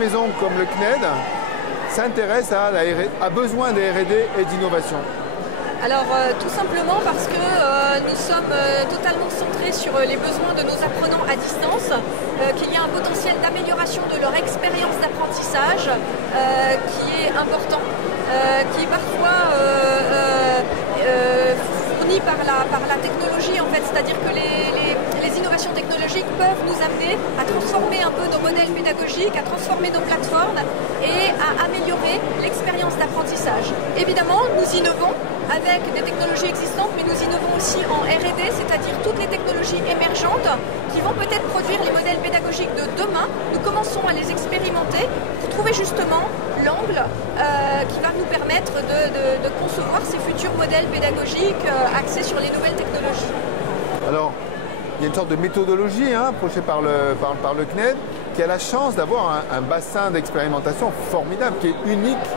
maison comme le CNED s'intéresse à besoin de R&D et d'innovation? Alors tout simplement parce que nous sommes totalement centrés sur les besoins de nos apprenants à distance, qu'il y a un potentiel d'amélioration de leur expérience d'apprentissage qui est important, qui est parfois fourni par la technologie en fait, c'est-à-dire que les innovations technologiques peuvent nous amener à transformer un peu nos modèles pédagogiques, à transformer nos plateformes et à améliorer l'expérience d'apprentissage. Évidemment, nous innovons avec des technologies existantes, mais nous innovons aussi en R&D, c'est-à-dire toutes les technologies émergentes qui vont peut-être produire les modèles pédagogiques de demain. Nous commençons à les expérimenter pour trouver justement l'angle qui va nous permettre de concevoir ces futurs modèles pédagogiques axés sur les nouvelles technologies. Alors, il y a une sorte de méthodologie approchée par le CNED qui a la chance d'avoir un bassin d'expérimentation formidable, qui est unique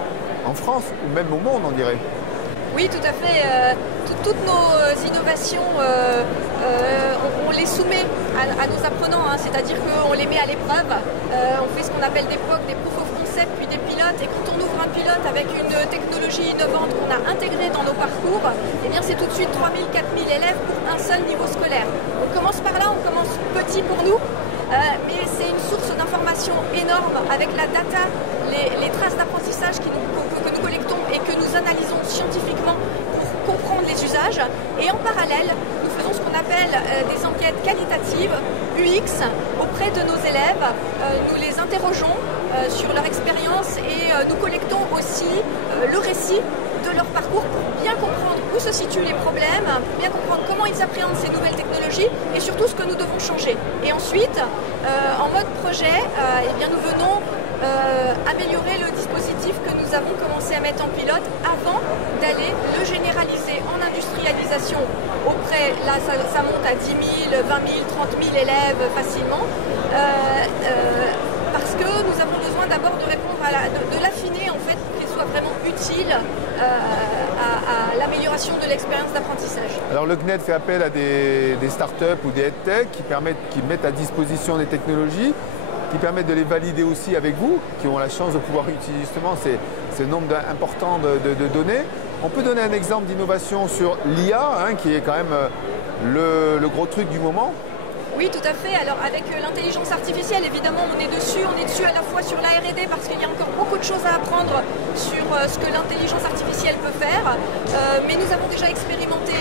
en France ou même au monde, on dirait. Oui, tout à fait. Toutes nos innovations, on les soumet à nos apprenants, c'est-à-dire qu'on les met à l'épreuve. On fait ce qu'on appelle des POC, des proof of concept, puis des pilotes. Et quand on ouvre un pilote avec une technologie innovante qu'on a intégrée dans nos parcours, eh bien c'est tout de suite 3000, 4000 élèves pour un seul niveau scolaire. On commence par là, on commence petit pour nous. Mais c'est une source d'information énorme avec la data, les traces d'apprentissage que nous collectons et que nous analysons scientifiquement pour comprendre les usages. Et en parallèle, nous faisons ce qu'on appelle des enquêtes qualitatives, UX, auprès de nos élèves. Nous les interrogeons sur leur expérience et nous collectons aussi le récit de leur parcours pour bien comprendre où se situent les problèmes, pour bien comprendre comment ils appréhendent ces nouvelles technologies et surtout ce que nous devons changer. Et ensuite, en mode projet, eh bien, nous venons améliorer le dispositif que nous avons commencé à mettre en pilote avant d'aller le généraliser en industrialisation auprès, là ça monte à 10 000, 20 000, 30 000 élèves facilement, parce que nous avons besoin d'abord de répondre de l'affiner en fait pour qu'il soit vraiment utile à l'amélioration de l'expérience d'apprentissage. Alors le CNED fait appel à des startups ou des EdTech qui mettent à disposition des technologies, qui permettent de les valider aussi avec vous, qui ont la chance de pouvoir utiliser justement ces nombres importants de données. On peut donner un exemple d'innovation sur l'IA, qui est quand même le gros truc du moment. Oui, tout à fait. Alors avec l'intelligence artificielle, évidemment, on est dessus à la fois sur la R&D parce qu'il y a encore beaucoup de choses à apprendre sur ce que l'intelligence artificielle peut faire. Mais nous avons déjà expérimenté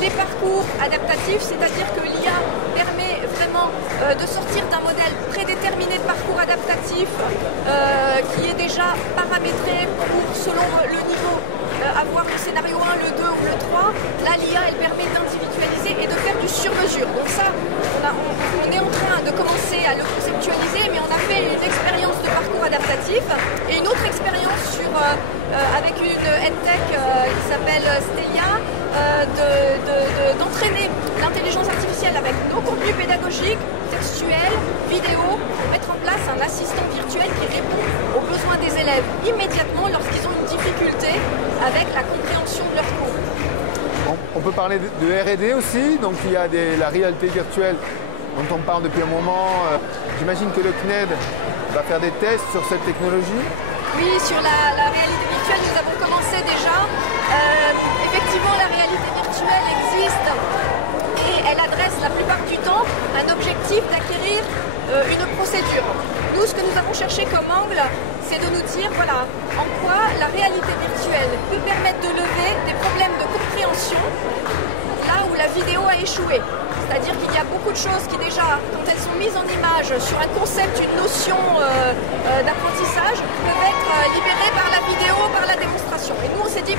les parcours adaptatifs, c'est-à-dire que l'IA permet vraiment de sortir d'un modèle prédéterminé de parcours adaptatif qui est déjà paramétré pour, selon le niveau, avoir le scénario 1, le 2 ou le 3. Là, l'IA, elle permet d'individualiser et de faire du sur-mesure. Donc ça, on est en train de commencer à le conceptualiser, mais on a fait une expérience de parcours adaptatif et une autre expérience avec une EdTech qui s'appelle Stelia, d'entraîner l'intelligence artificielle avec nos contenus pédagogiques, textuels, vidéo, pour mettre en place un assistant virtuel qui répond aux besoins des élèves immédiatement lorsqu'ils ont une difficulté avec la compréhension de leur cours. On peut parler de R&D aussi, donc il y a la réalité virtuelle dont on parle depuis un moment. J'imagine que le CNED va faire des tests sur cette technologie. Oui, sur la réalité virtuelle, nous avons commencé déjà. Effectivement, la réalité virtuelle existe et elle adresse la plupart du temps un objectif d'acquérir une procédure. Nous, ce que nous avons cherché comme angle, c'est de nous dire, voilà, en quoi la réalité virtuelle peut permettre de lever des problèmes de compréhension là où la vidéo a échoué. C'est-à-dire qu'il y a beaucoup de choses qui déjà, quand elles sont mises en image sur un concept, une notion d'apprentissage, peuvent être libérées par la vidéo, par la démonstration. Et nous, on s'est dit,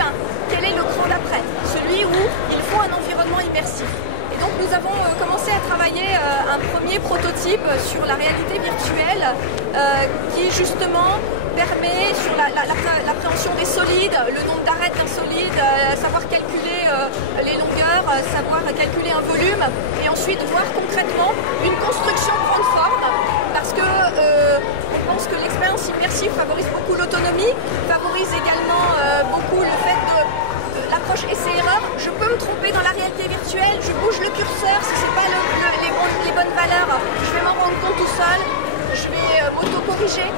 quel est le cran d'après? Celui où il faut un environnement immersif. Et donc, nous avons commencé à travailler un premier prototype sur la réalité virtuelle qui, justement, permet sur l'appréhension des solides, le nombre d'arêtes d'un solide, savoir calculer les longueurs, savoir calculer un volume et ensuite voir concrètement une construction prendre forme parce que on pense que l'expérience immersive favorise beaucoup l'autonomie, favorise également beaucoup le fait de l'approche essai-erreur. Je peux me tromper dans la réalité virtuelle, je bouge le curseur, si ce n'est pas les bonnes valeurs, je vais m'en rendre compte tout seul, je vais m'auto-corriger.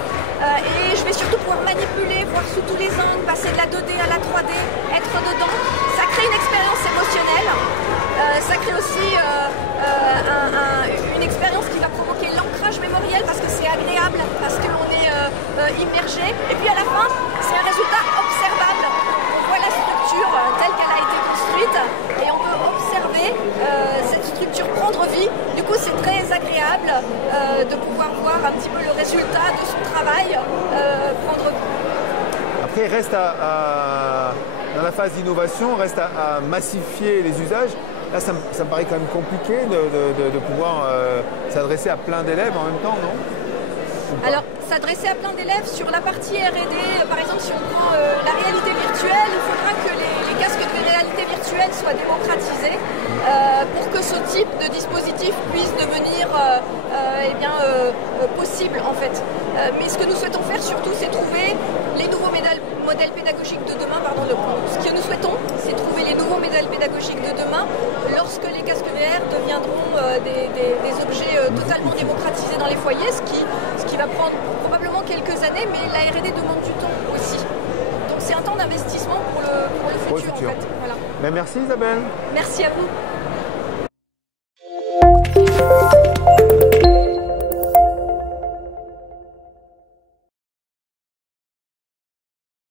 passer de la 2D à la 3D, être dedans, ça crée une expérience émotionnelle, ça crée aussi une expérience qui va provoquer l'ancrage mémoriel parce que c'est agréable, parce que l'on est immergé. Et puis à la fin, c'est un résultat observable. On voit la structure telle qu'elle a été construite et on peut observer cette structure prendre vie. Du coup, c'est très agréable de pouvoir voir un petit peu le résultat de son travail prendre vie. Après, il reste dans la phase d'innovation, reste à massifier les usages. Là, ça me paraît quand même compliqué de pouvoir s'adresser à plein d'élèves en même temps, non? Alors, s'adresser à plein d'élèves sur la partie R&D, par exemple, si on prend la réalité virtuelle, il faudra que les casques de réalité virtuelle soient démocratisés pour que ce type de dispositif puisse devenir possible, en fait. Mais ce que nous souhaitons faire surtout, c'est trouver les nouveaux modèles pédagogiques de demain. Ce que nous souhaitons, c'est trouver les nouveaux modèles pédagogiques de demain lorsque les casques VR deviendront des objets totalement démocratisés dans les foyers, ce qui va prendre probablement quelques années, mais la R&D demande du temps aussi. Donc c'est un temps d'investissement pour le futur, en fait. Voilà. Ben merci Isabelle. Merci à vous.